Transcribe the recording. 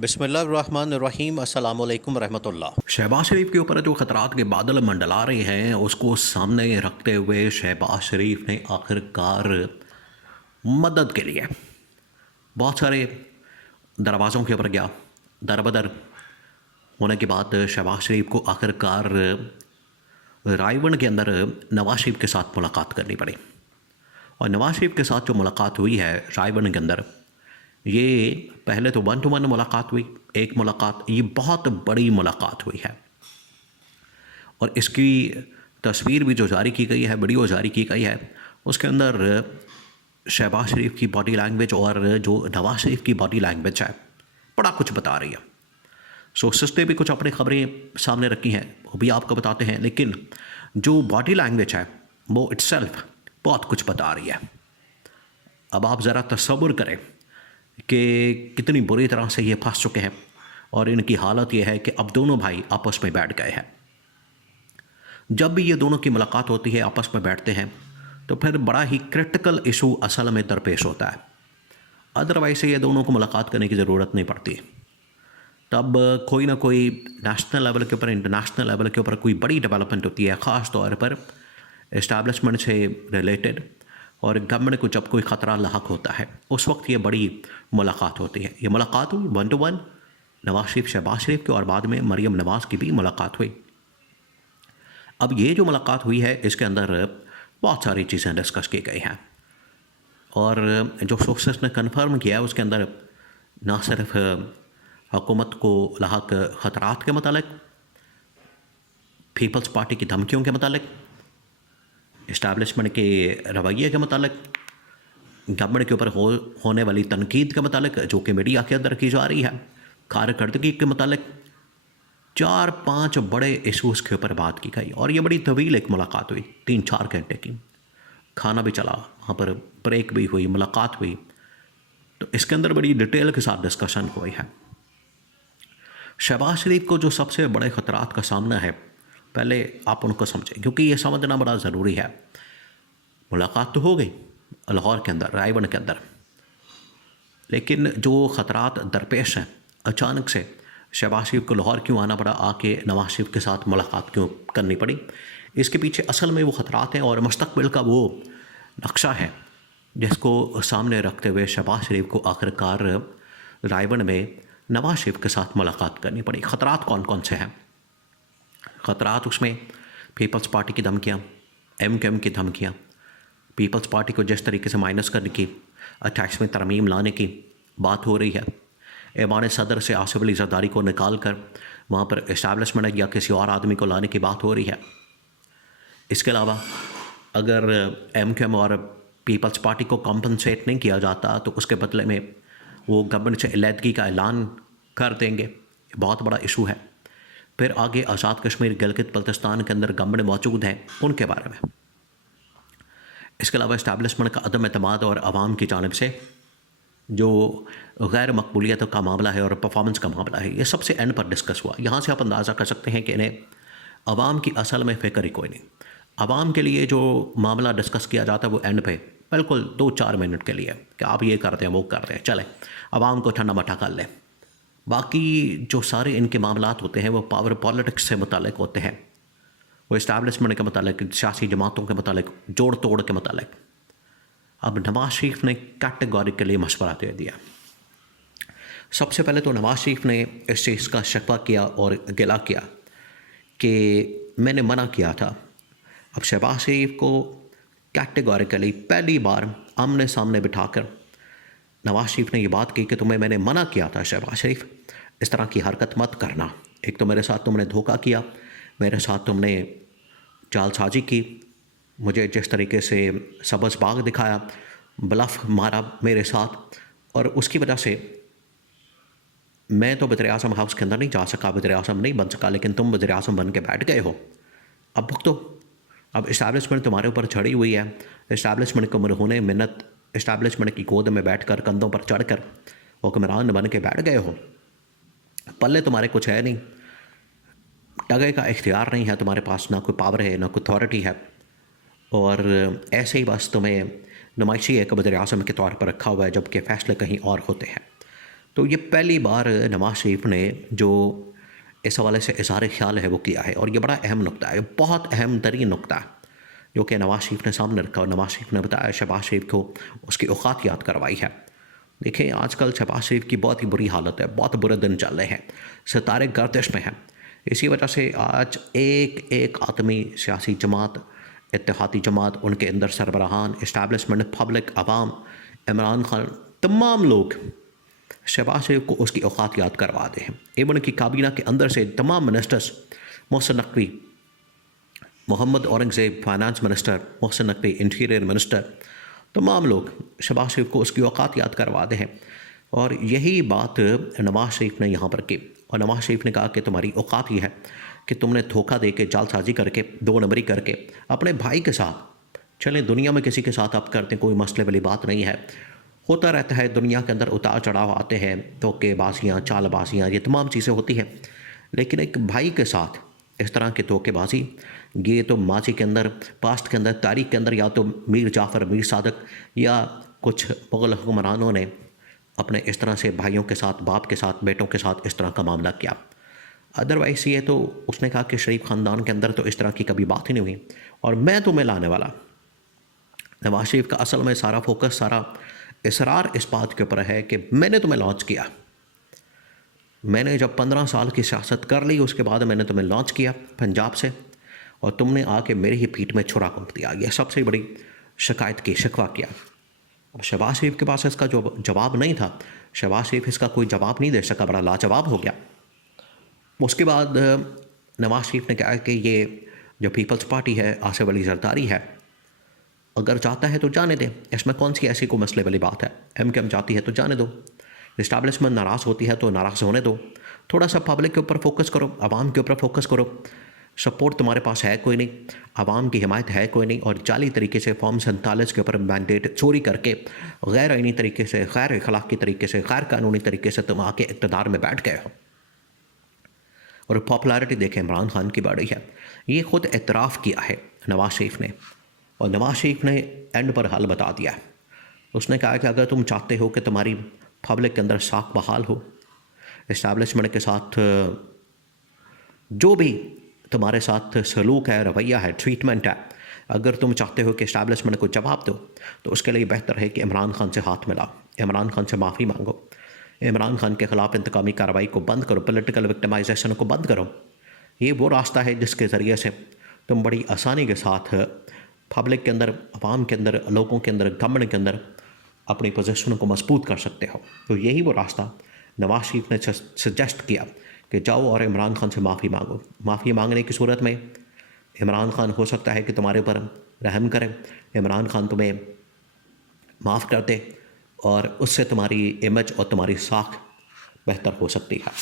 बिस्मिल्लाहिर्रहमानिर्रहीम अस्सलाम वालेकुम रहमतुल्लाह। शहबाज शरीफ के ऊपर जो खतरात के बादल मंडला रहे हैं उसको सामने रखते हुए शहबाज शरीफ ने आखिरकार मदद के लिए बहुत सारे दरवाज़ों के ऊपर गया। दरबदर होने के बाद शहबाज शरीफ को आखिरकार रायवन के अंदर नवाज शरीफ के साथ मुलाकात करनी पड़ी। और नवाज शरीफ के साथ जो मुलाकात हुई है रायवन के अंदर, ये पहले तो 1 to 1 मुलाकात हुई। एक मुलाकात, ये बहुत बड़ी मुलाकात हुई है और इसकी तस्वीर भी जो जारी की गई है, वीडियो जारी की गई है, उसके अंदर शहबाज शरीफ की बॉडी लैंग्वेज और जो नवाज शरीफ की बॉडी लैंग्वेज है बड़ा कुछ बता रही है। सोर्सेस ने भी कुछ अपनी खबरें सामने रखी हैं, वो भी आपको बताते हैं, लेकिन जो बॉडी लैंग्वेज है वो इट्सेल्फ बहुत कुछ बता रही है। अब आप ज़रा तसव्वुर करें कि कितनी बुरी तरह से ये फंस चुके हैं और इनकी हालत ये है कि अब दोनों भाई आपस में बैठ गए हैं। जब भी ये दोनों की मुलाकात होती है, आपस में बैठते हैं, तो फिर बड़ा ही क्रिटिकल इशू असल में दरपेश होता है। अदरवाइज से ये दोनों को मुलाकात करने की ज़रूरत नहीं पड़ती। तब कोई ना कोई नेशनल लेवल के ऊपर, इंटरनेशनल लेवल के ऊपर कोई बड़ी डेवलपमेंट होती है, ख़ास तौर पर इस्टेब्लिशमेंट से रिलेटेड, और गवर्नमेंट को जब कोई ख़तरा लाहक होता है उस वक्त ये बड़ी मुलाकात होती है। ये मुलाकात हुई 1 to 1 नवाज शरीफ शहबाज शरीफ की, और बाद में मरीम नवाज़ की भी मुलाकात हुई। अब ये जो मुलाकात हुई है इसके अंदर बहुत सारी चीज़ें डिस्कस की गई हैं और जो सोर्सेस ने कन्फर्म किया है उसके अंदर ना सिर्फ हुकूमत को लाहक ख़तरात के मतलब, पीपल्स पार्टी की धमकियों के मतलब, इस्टेब्लिशमेंट के रवैये के मतलब, गवर्नमेंट के ऊपर होने वाली तनकीद के मतलब जो कि मीडिया के अंदर की जा रही है, कारकर्दगी के मतलब, 4-5 बड़े इशूज़ के ऊपर बात की गई। और ये बड़ी तवील एक मुलाकात हुई, 3-4 घंटे की। खाना भी चला, वहाँ पर ब्रेक भी हुई, मुलाकात हुई, तो इसके अंदर बड़ी डिटेल के साथ डिस्कशन हुई है। शहबाज शरीफ को जो सबसे बड़े ख़तरात का सामना है, पहले आप उनको समझें, क्योंकि ये समझना बड़ा ज़रूरी है। मुलाकात तो हो गई लाहौर के अंदर, रायवन के अंदर, लेकिन जो ख़तरात दरपेश हैं, अचानक से शहबाज शरीफ को लाहौर क्यों आना पड़ा, आके नवाज शरीफ के साथ मुलाकात क्यों करनी पड़ी, इसके पीछे असल में वो ख़तरात हैं और मुस्तक़बिल का वो नक्शा है जिसको सामने रखते हुए शहबाज शरीफ को आखिरकार रायवन में नवाज शरीफ के साथ मुलाकात करनी पड़ी। ख़तरात कौन कौन से हैं? ख़तरात उसमें पीपल्स पार्टी की धमकियाँ, MQM की धमकियाँ, पीपल्स पार्टी को जिस तरीके से माइनस करने की, 28 में तरमीम लाने की बात हो रही है, ऐवान सदर से आसिफ अली जरदारी को निकाल कर वहाँ पर इस्टेब्लिशमेंट या किसी और आदमी को लाने की बात हो रही है। इसके अलावा अगर MQM और पीपल्स पार्टी को कॉम्पनसेट नहीं किया जाता तो उसके बदले में वो गवर्नमेंट से अलहदगी का ऐलान कर देंगे, बहुत बड़ा इशू है। फिर आगे आज़ाद कश्मीर गिलगित बल्तिस्तान के अंदर गवर्नमेंट मौजूद हैं, उनके बारे में। इसके अलावा इस्टेब्लिशमेंट का अदम एतमाद और आवाम की जानिब से जो गैर मकबूलियत का मामला है और परफॉर्मेंस का मामला है, ये सबसे एंड पर डिस्कस हुआ। यहाँ से आप अंदाज़ा कर सकते हैं कि इन्हें आवाम की असल में फ़िक्र ही कोई नहीं। आवाम के लिए जो मामला डिस्कस किया जाता है वो एंड पे बिल्कुल 2-4 मिनट के लिए कि आप ये करते हैं, वो करते हैं, चलें आवाम को ठंडा मठा कर लें। बाकी जो सारे इनके मामलात होते हैं वो पावर पॉलिटिक्स से मुतालिक होते हैं, वो इस्टेब्लिशमेंट के मुतालिक, सियासी जमातों के मुतालिक, जोड़ तोड़ के मुतालिक। अब नवाज शरीफ ने कैटेगोरिकली मशवरा दे दिया। सबसे पहले तो नवाज शरीफ ने इस चीज़ का शिकवा किया और गिला किया कि मैंने मना किया था। अब शहबाज शरीफ को कैटेगोरिकली पहली बार आमने सामने बिठाकर नवाज शरीफ ने ये बात की कि तुम्हें मैंने मना किया था शहबाज शरीफ, इस तरह की हरकत मत करना। एक तो मेरे साथ तुमने धोखा किया, मेरे साथ तुमने जालसाजी की, मुझे जिस तरीके से सब्ज़ बाग दिखाया, ब्लफ मारा मेरे साथ, और उसकी वजह से मैं तो वज़ीर आज़म हाउस के अंदर नहीं जा सका, वज़ीर आज़म नहीं बन सका, लेकिन तुम वज़ीर आज़म बन के बैठ गए हो। अब भुगतो। अब इस्टेब्लिशमेंट तुम्हारे ऊपर चढ़ी हुई है, इस्टेब्लिशमेंट को मरहूने मिन्नत, इस्टेब्लिशमेंट की गोद में बैठकर, कंधों पर चढ़कर हुक्मरान बन के बैठ गए हो। पल्ले तुम्हारे कुछ है नहीं, टगे का इख्तियार नहीं है तुम्हारे पास, ना कोई पावर है, ना कोई अथॉरिटी है, और ऐसे ही बस तुम्हें नुमाइशी एक वज़ीर आज़म के तौर पर रखा हुआ है, जबकि फ़ैसले कहीं और होते हैं। तो ये पहली बार नवाज शरीफ ने जो इस हवाले से इज़हार ख्याल है वो किया है, और ये बड़ा अहम नुक्ता है, बहुत अहम तरीन नुक्ता है जो कि नवाज शरीफ ने सामने रखा। और नवाज शरीफ ने बताया, शहबाज शरीफ को उसकी औकात याद करवाई है। देखिए, आजकल शहबाज शरीफ की बहुत ही बुरी हालत है, बहुत बुरे दिन चल रहे हैं, सितारे गर्दिश में हैं। इसी वजह से आज एक एक आदमी, सियासी जमात, इत्तेहादी जमात, उनके अंदर सरबराहान, इस्टेब्लिशमेंट, पब्लिक, अवाम, इमरान खान, तमाम लोग शहबाज शरीफ को उसकी औकात याद करवाते हैं। इवन की काबीना के अंदर से तमाम ministers, Mohsin Naqvi, Muhammad Aurangzeb finance minister, Mohsin Naqvi interior minister, तमाम लोग शहबाज शरीफ को उसकी औकात याद करवाते हैं। और यही बात नवाज शरीफ ने यहाँ पर की। और नवाज शरीफ ने कहा कि तुम्हारी औकात ये है कि तुमने धोखा दे के, जालसाजी करके, 2 नंबरी करके अपने भाई के साथ, चलें दुनिया में किसी के साथ आप करते हैं, कोई मसले वाली बात नहीं है, होता रहता है दुनिया के अंदर, उतार चढ़ाव आते हैं, धोखेबाजियाँ, चालबाजियाँ, ये तमाम चीज़ें होती हैं। लेकिन एक भाई के साथ इस तरह की धोखेबाजी, ये तो माजी के अंदर, पास्ट के अंदर, तारीख के अंदर या तो मीर जाफ़र, मीर सादक या कुछ मुग़ल हुक्मरानों ने अपने इस तरह से भाइयों के साथ, बाप के साथ, बेटों के साथ इस तरह का मामला किया। अदरवाइज़ ये तो उसने कहा कि शरीफ ख़ानदान के अंदर तो इस तरह की कभी बात ही नहीं हुई, और मैं तुम्हें लाने वाला। नवाज शरीफ का असल में सारा फोकस, सारा इसरार इस बात के ऊपर है कि मैंने तुम्हें लॉन्च किया। मैंने जब 15 साल की सियासत कर ली, उसके बाद मैंने तुम्हें लॉन्च किया पंजाब से, और तुमने आके मेरे ही पीठ में छुरा घोंप दिया। यह सबसे बड़ी शिकायत की, शिकवा किया। अब शहबाज शरीफ के पास इसका जो जवाब नहीं था, शहबाज शरीफ इसका कोई जवाब नहीं दे सका, बड़ा लाजवाब हो गया। उसके बाद नवाज शरीफ ने कहा कि ये जो पीपल्स पार्टी है, आसिफ अली जरदारी है, अगर जाता है तो जाने दें, इसमें कौन सी ऐसी कोई मसले वाली बात है। एम जाती है तो जाने दो, इस्टेब्लिशमेंट नाराज़ होती है तो नाराज़ होने दो, थोड़ा सा पब्लिक के ऊपर फोकस करो, आवाम के ऊपर फोकस करो। सपोर्ट तुम्हारे पास है कोई नहीं, आवाम की हिमायत है कोई नहीं, और जाली तरीके से फॉर्म 47 के ऊपर मैंडेट चोरी करके, गैर आइनी तरीके से, गैर अखलाकी तरीके से, गैर कानूनी तरीके से तुम आके इक़्तिदार में बैठ गए हो। और पॉपुलैरिटी देखें इमरान खान की बढ़ी है, ये ख़ुद एतराफ़ किया है नवाज शरीफ ने। और नवाज शरीफ ने एंड पर हल बता दिया। उसने कहा कि अगर तुम चाहते हो कि तुम्हारी पब्लिक के अंदर साख बहाल हो, इस्टेब्लिशमेंट के साथ जो भी तुम्हारे साथ सलूक है, रवैया है, ट्रीटमेंट है, अगर तुम चाहते हो कि इस्टेब्लिशमेंट को जवाब दो, तो उसके लिए बेहतर है कि इमरान खान से हाथ मिलाओ, इमरान खान से माफ़ी मांगो, इमरान खान के ख़िलाफ़ इंतकामी कार्रवाई को बंद करो, पॉलिटिकल विक्टिमाइजेशन को बंद करो। ये वो रास्ता है जिसके ज़रिए से तुम बड़ी आसानी के साथ पब्लिक के अंदर, आवाम के अंदर, लोगों के अंदर, गवर्नमेंट के अंदर अपनी पोजीशन को मजबूत कर सकते हो। तो यही वो रास्ता नवाज शरीफ ने सजेस्ट किया कि जाओ और इमरान खान से माफ़ी मांगो। माफ़ी मांगने की सूरत में इमरान खान हो सकता है कि तुम्हारे ऊपर रहम करे, इमरान खान तुम्हें माफ़ कर दे, और उससे तुम्हारी इमेज और तुम्हारी साख बेहतर हो सकती है।